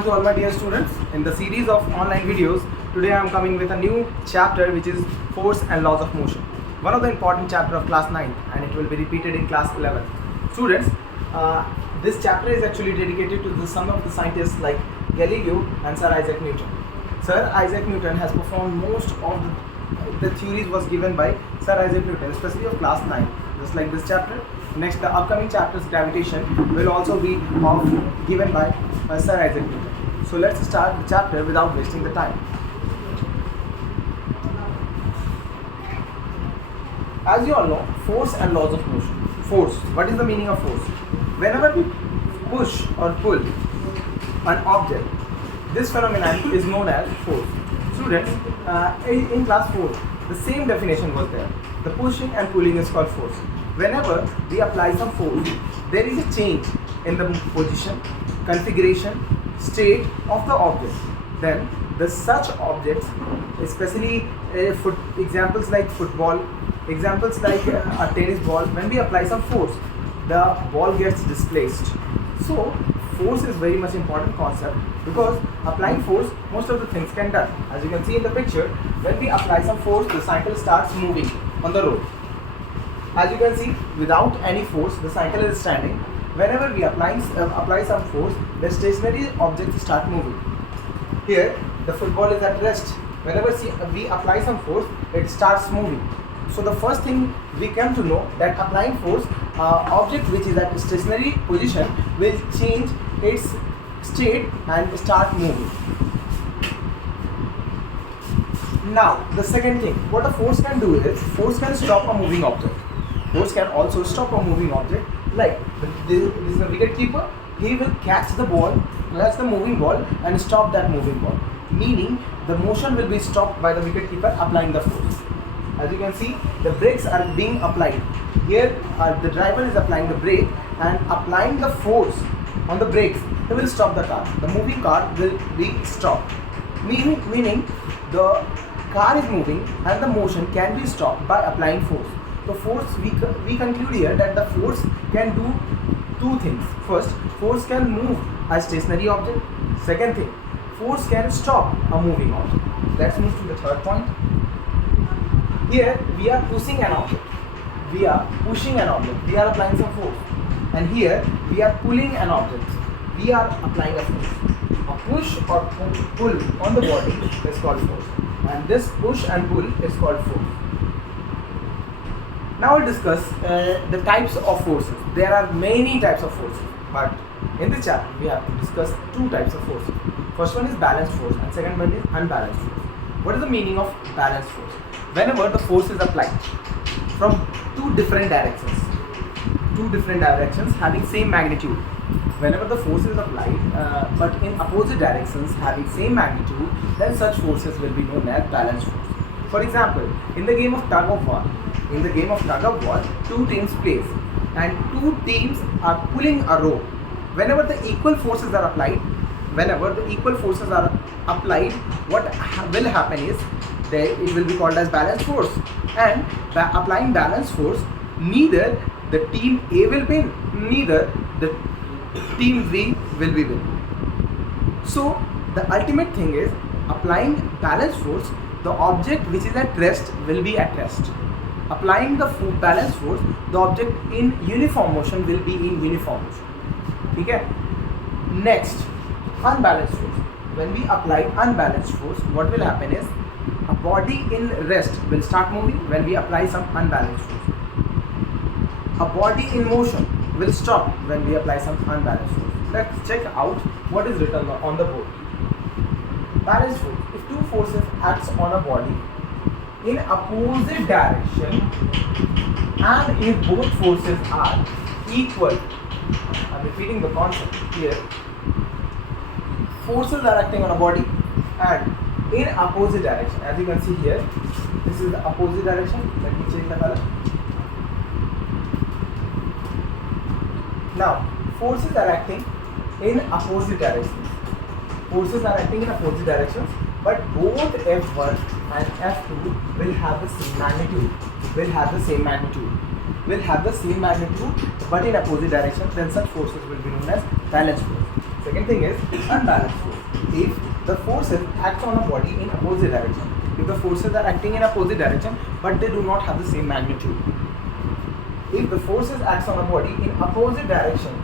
everyone, to all my dear students. In the series of online videos, today I am coming with a new chapter, which is force and laws of motion. One of the important chapter of class 9, and it will be repeated in class 11. Students, this chapter is actually dedicated to some of the scientists like Galileo and Sir Isaac Newton. Sir Isaac Newton has performed most of the theories was given by Sir Isaac Newton, especially of class 9, just like this chapter. Next, the upcoming chapters, gravitation, will also be given by Sir Isaac Newton. So let's start the chapter without wasting the time. As you all know, force and laws of motion. Force. What is the meaning of force? Whenever we push or pull an object, this phenomenon is known as force. Students, in class 4, the same definition was there. The pushing and pulling is called force. Whenever we apply some force, there is a change in the position, configuration, state of the object. Then such objects, especially examples like football, examples like a tennis ball, when we apply some force, the ball gets displaced. So force is very much important concept, because applying force, most of the things can done. As you can see in the picture, when we apply some force, the cycle starts moving on the road. As you can see, without any force, the cycle is standing. Whenever we apply some force, the stationary objects start moving. Here, the football is at rest. Whenever we apply some force, it starts moving. So the first thing we come to know that applying force, object which is at a stationary position will change its state and start moving. Now, the second thing, what a force can do is, force can stop a moving object. Force can also stop a moving object. Like this is a wicket keeper, he will catch the moving ball and stop that moving ball. Meaning the motion will be stopped by the wicket keeper applying the force. As you can see, the brakes are being applied. Here the driver is applying the brake and applying the force on the brakes. He will stop the car. The moving car will be stopped. Meaning the car is moving and the motion can be stopped by applying force. So force, we conclude here that the force can do two things. First, force can move a stationary object. Second thing, force can stop a moving object. Let's move to the third point. Here we are pushing an object. We are applying some force. And here we are pulling an object. We are applying a force. A push or pull on the body is called force. And this push and pull is called force. Now we'll discuss the types of forces. There are many types of forces, but in this chapter we have to discuss two types of forces. First one is balanced force and second one is unbalanced force. What is the meaning of balanced force? Whenever the force is applied from two different directions having same magnitude. Whenever the force is applied but in opposite directions having same magnitude, then such forces will be known as balanced force. For example, in the game of tug of war, two teams plays and two teams are pulling a rope. Whenever the equal forces are applied, what will happen is it will be called as balanced force. And by applying balanced force, neither the team A will win, neither the team B will be win. So the ultimate thing is, applying balanced force, the object which is at rest will be at rest. Applying the balanced force, the object in uniform motion will be in uniform motion. Okay? Next, unbalanced force. When we apply unbalanced force, what will happen is, a body in rest will start moving when we apply some unbalanced force. A body in motion will stop when we apply some unbalanced force. Let's check out what is written on the board. Balanced force. If two forces acts on a body in opposite direction and if both forces are equal, I'm repeating the concept here, forces are acting on a body and in opposite direction. As you can see here, this is the opposite direction. Let me change the color. Now, forces are acting in opposite directions. But both F1 and F2 will have the same magnitude, but in opposite directions. Then such forces will be known as balanced force. Second thing is unbalanced force. if the forces act on a body in opposite direction. If the forces are acting in opposite direction but they do not have the same magnitude. If the forces acts on a body in opposite direction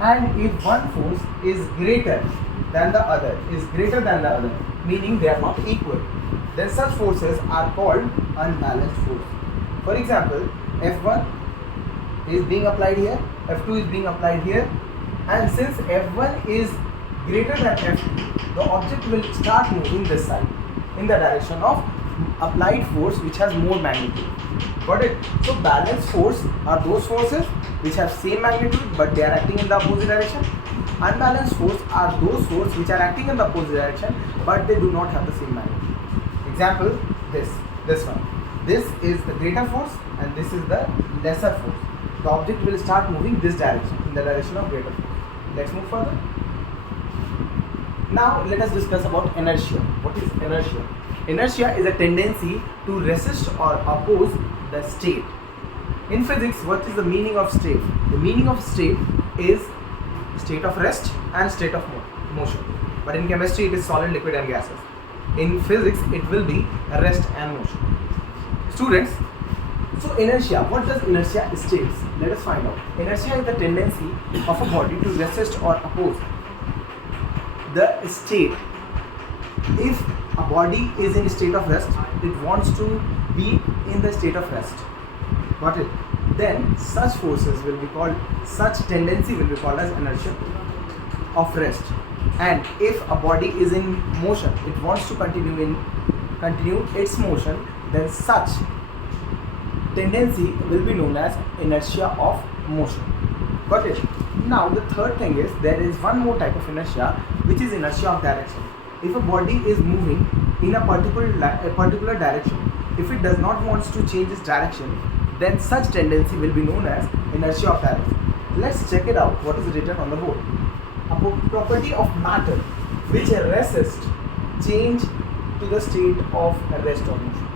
and if one force is greater than the other, meaning they are not equal, then such forces are called unbalanced force. For example, F1 is being applied here, F2 is being applied here, and since F1 is greater than F2, the object will start moving this side in the direction of applied force which has more magnitude. Got it? So balanced force are those forces which have same magnitude but they are acting in the opposite direction. Unbalanced force are those forces which are acting in the opposite direction but they do not have the same magnitude. Example, this one. This is the greater force and this is the lesser force. The object will start moving this direction, in the direction of greater force. Let's move further. Now let us discuss about inertia. What is inertia? Inertia is a tendency to resist or oppose the state. In physics, what is the meaning of state? The meaning of state is state of rest and state of motion. But in chemistry, it is solid, liquid and gases. In physics, it will be rest and motion. Students, so inertia, what does inertia states? Let us find out. Inertia is the tendency of a body to resist or oppose the state. If a body is in a state of rest, it wants to be in the state of rest. Got it? Then such forces will be called, such tendency will be called as inertia of rest. And if a body is in motion, it wants to continue its motion, then such tendency will be known as inertia of motion. Got it? Now the third thing is, there is one more type of inertia which is inertia of direction. If a body is moving in a particular direction, if it does not want to change its direction, then such tendency will be known as inertia of direction. Let's check it out. What is written on the board? A property of matter which resists change to the state of rest or motion.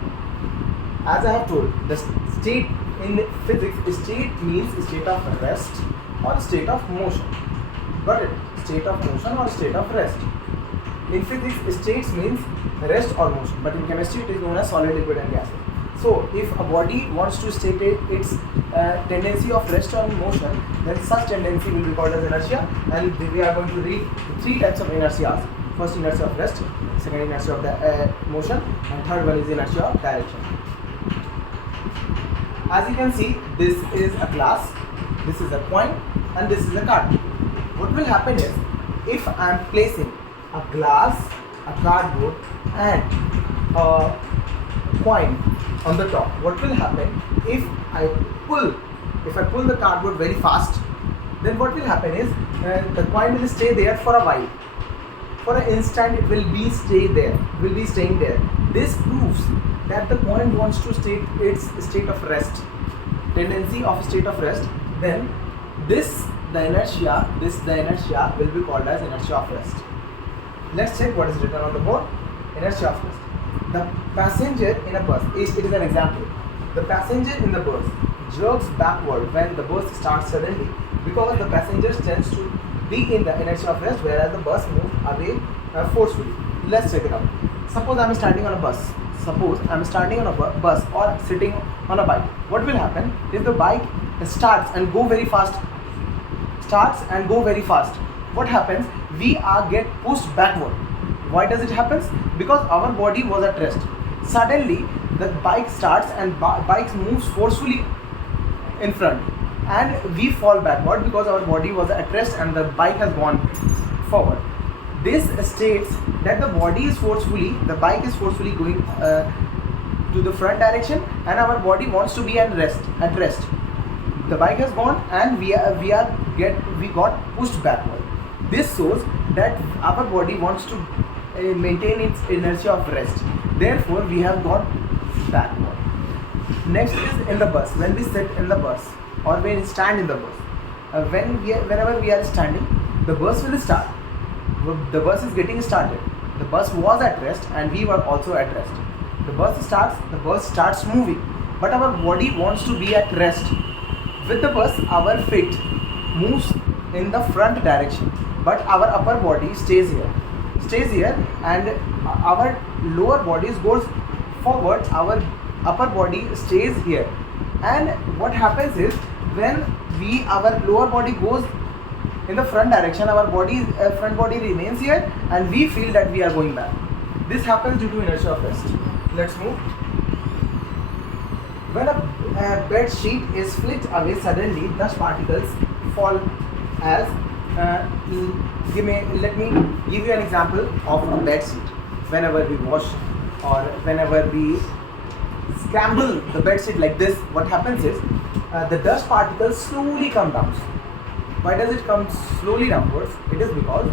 As I have told, the state in physics, state means state of rest or state of motion. Got it? State of motion or state of rest. In physics, states means rest or motion, but in chemistry it is known as solid, liquid and gases. So if a body wants to state its tendency of rest or motion, then such tendency will be called as inertia, and we are going to read three types of inertias. First, inertia of rest, second, inertia of motion, and third one is inertia of direction. As you can see, this is a glass, this is a coin, and this is a cardboard. What will happen is, if I am placing a glass, a cardboard and a coin on the top, what will happen if I pull the cardboard very fast, then what will happen is the coin will stay there for a while. For an instant it will be staying there. This proves that the coin wants to state its state of rest, tendency of state of rest. Then the inertia will be called as inertia of rest. Let's check what is written on the board. Inertia of rest. The passenger in a bus, it is an example. The passenger in the bus jerks backward when the bus starts suddenly because the passenger tends to be in the inertia of rest, whereas the bus moves away forcefully. Let's check it out. Suppose I am standing on a bus. Bus or sitting on a bike. What will happen if the bike starts and go very fast? What happens? We get pushed backward. Why does it happen? Because our body was at rest. Suddenly the bike starts and bike moves forcefully in front, and we fall backward because our body was at rest and the bike has gone forward. This states that the bike is forcefully going to the front direction, and our body wants to be at rest. The bike has gone and we got pushed backward. This shows that our body wants to maintain its inertia of rest. Therefore, we have got backward. Next is in the bus. When we sit in the bus or when we stand in the bus, whenever we are standing, the bus will start. The bus is getting started. The bus was at rest and we were also at rest. The bus starts moving, but our body wants to be at rest. With the bus, our feet moves in the front direction, but our upper body stays here. stays here, and our lower bodies goes forward, our upper body stays here. And what happens is, when our lower body goes in the front direction, our front body remains here, and we feel that we are going back. This happens due to inertia of rest. Let's move. When a bed sheet is flicked away suddenly, dust particles fall as let me give you an example of a bed sheet. Whenever we wash or whenever we scramble the bed sheet like this, what happens is the dust particles slowly come down. Why does it come slowly downwards? It is because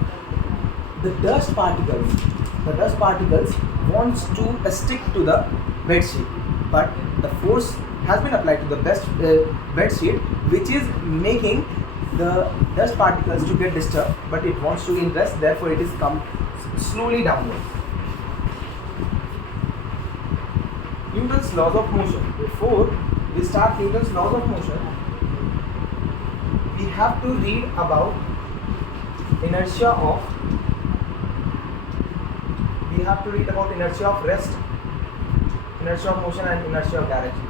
the dust particles wants to stick to the bed sheet, but the force has been applied to the bed sheet, which is making the dust particles to get disturbed, but it wants to in rest, therefore it is come slowly downwards. Newton's laws of motion. Before we start Newton's laws of motion, we have to read about inertia of rest, inertia of motion, and inertia of direction.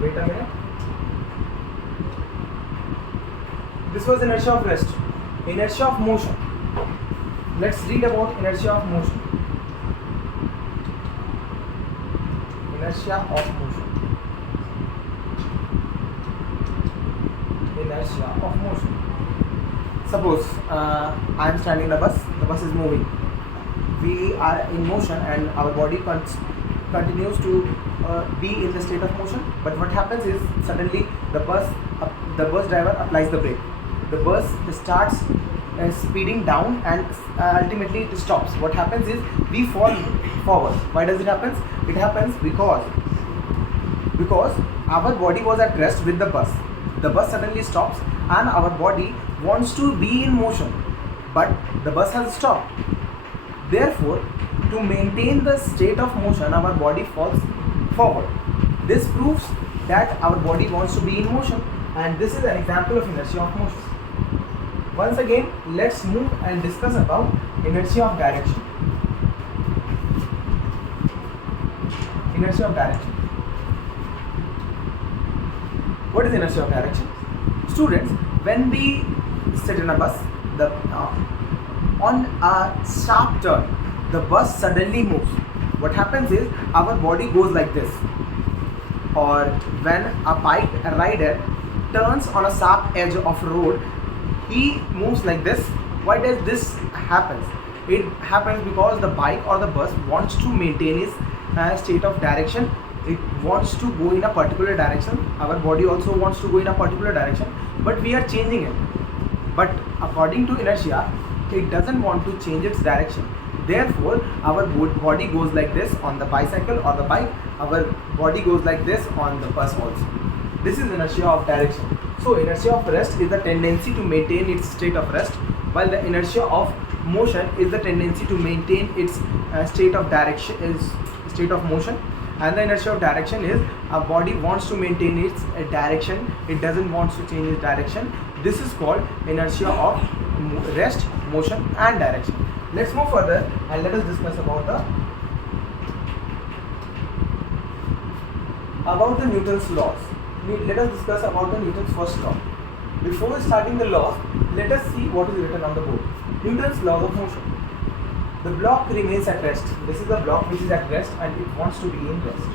Wait a minute. This was inertia of rest. Inertia of motion. Let's read about inertia of motion. Inertia of motion. Inertia of motion. Suppose I am standing in the bus is moving. We are in motion and our body continues to be in the state of motion. But what happens is, suddenly the bus driver applies the brake. The bus starts speeding down and ultimately it stops. What happens is, we fall forward. Why does it happen? It happens because our body was at rest with the bus. The bus suddenly stops and our body wants to be in motion, but the bus has stopped. Therefore, to maintain the state of motion, our body falls forward. This proves that our body wants to be in motion, and this is an example of inertia of motion. Once again, let's move and discuss about inertia of direction. Inertia of direction. What is inertia of direction? Students, when we sit in a bus, on a sharp turn, the bus suddenly moves. What happens is, our body goes like this. Or when a bike rider turns on a sharp edge of road, he moves like this. Why does this happen? It happens because the bike or the bus wants to maintain its state of direction. It wants to go in a particular direction. Our body also wants to go in a particular direction, but we are changing it. But according to inertia, it doesn't want to change its direction. Therefore, our body goes like this on the bicycle or the bike. Our body goes like this on the bus also. This is inertia of direction. So inertia of rest is the tendency to maintain its state of rest, while the inertia of motion is the tendency to maintain its state of direction, state of motion. And the inertia of direction is, a body wants to maintain its direction, it doesn't want to change its direction. This is called inertia of rest, motion and direction. Let's move further and let us discuss about the Newton's laws. Let us discuss about the Newton's first law. Before starting the laws, let us see what is written on the board. Newton's laws of motion. The block remains at rest. This is the block which is at rest and it wants to be in rest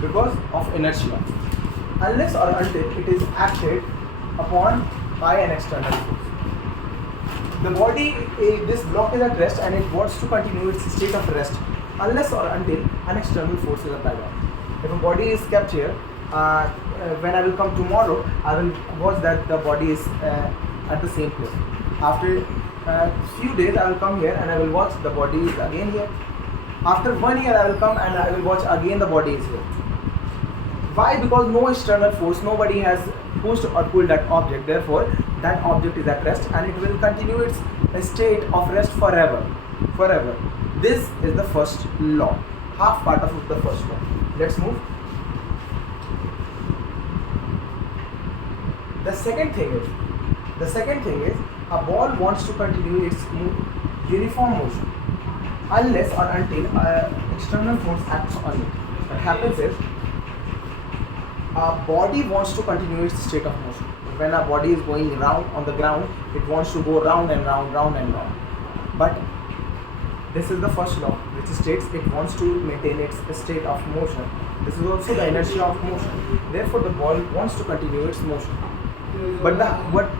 because of inertia, unless or until it is acted upon by an external force. The body, this block is at rest and it wants to continue its state of rest unless or until an external force is applied on. If a body is kept here, when I will come tomorrow, I will watch that the body is at the same place. After few days, I will come here and I will watch the body is again here. After 1 year, I will come and I will watch again the body is here. Why? Because no external force, nobody has pushed or pulled that object. Therefore, that object is at rest and it will continue its state of rest forever. This is the first law, half part of the first law. Let's move. The second thing is, a ball wants to continue its uniform motion. unless or until external force acts on it. What happens is a body wants to continue its state of motion. When a body is going round on the ground, it wants to go round and round, round and round. But this is the first law, which states it wants to maintain its state of motion. This is also the inertia of motion. Therefore, the ball wants to continue its motion. But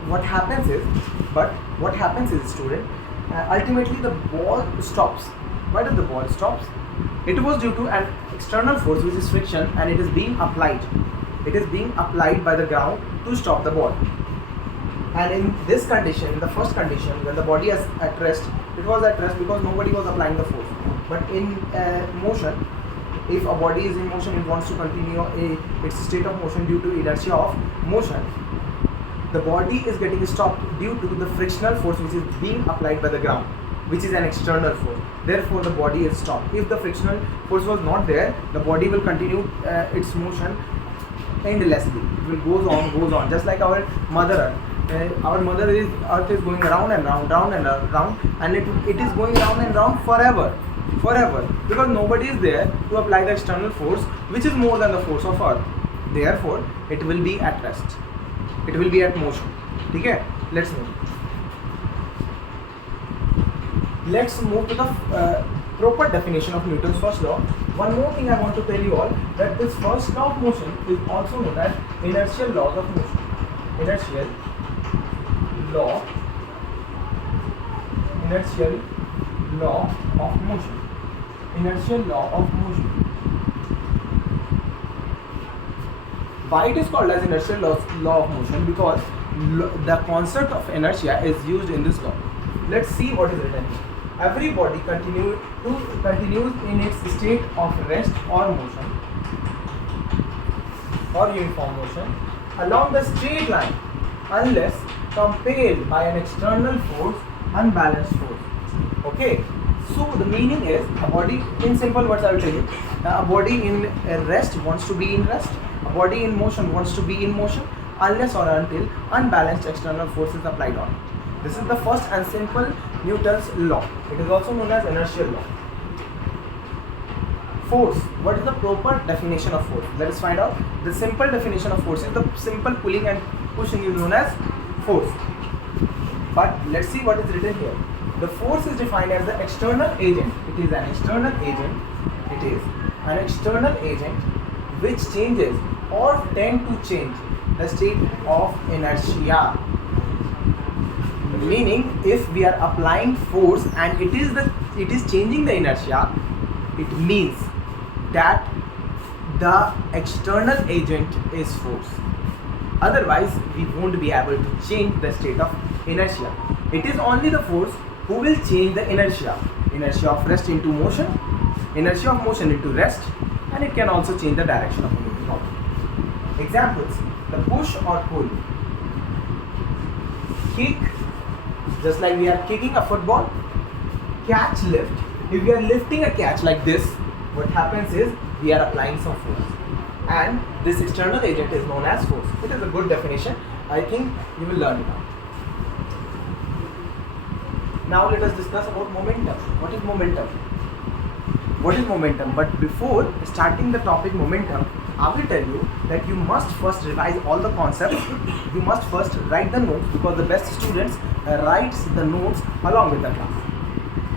what happens is, student, ultimately the ball stops. Why does the ball stops? It was due to an external force, which is friction, and it is being applied. It is being applied by the ground to stop the ball. And in this condition, in the first condition, when the body is at rest, it was at rest because nobody was applying the force. But in motion, if a body is in motion, it wants to continue its state of motion due to inertia of motion. The body is getting stopped due to the frictional force which is being applied by the ground, which is an external force. Therefore, the body is stopped. If the frictional force was not there, the body will continue its motion endlessly. It will goes on, just like our mother Earth. Our mother Earth is going round and round, round and round, and it is going round and round forever, because nobody is there to apply the external force, which is more than the force of Earth. Therefore, it will be at rest. It will be at motion. Okay? Let's move to the proper definition of Newton's first law. One more thing I want to tell you all, that this first law of motion is also known as inertial laws of motion. Inertial law of motion. Inertial law of motion. Why it is called as inertial law of motion? Because the concept of inertia is used in this law. Let's see what is written here. Every body continues in its state of rest or motion or uniform motion along the straight line unless compelled by an external force, unbalanced force. Okay, so the meaning is, a body, in simple words I will tell you, a body in rest wants to be in rest, a body in motion wants to be in motion unless or until unbalanced external force is applied on it. This is the first and simple Newton's law. It is also known as inertial law. Force. What is the proper definition of force? Let us find out. The simple definition of force is the simple pulling and pushing is known as force. But let's see what is written here. The force is defined as the external agent. It is an external agent. It is an external agent which changes or tend to change the state of inertia. Meaning, if we are applying force and it is changing the inertia, it means that the external agent is force. Otherwise, we won't be able to change the state of inertia. It is only the force who will change the inertia. Inertia of rest into motion, inertia of motion into rest, and it can also change the direction of a moving object. Examples: the push or pull, kick, just like we are kicking a football, catch, lift. If we are lifting a catch like this, what happens is we are applying some force, and this external agent is known as force. It is a good definition. I think you will learn it now. Now let us discuss about momentum. What is momentum? What is momentum? But before starting the topic momentum, I will tell you that you must first revise all the concepts. You must first write the notes, because the best students writes the notes along with the class.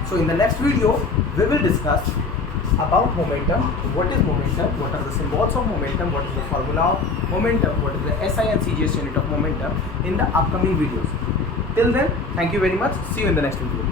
So in the next video, we will discuss about momentum. What is momentum? What are the symbols of momentum? What is the formula of momentum? What is the SI and CGS unit of momentum in the upcoming videos. Till then, thank you very much. See you in the next video.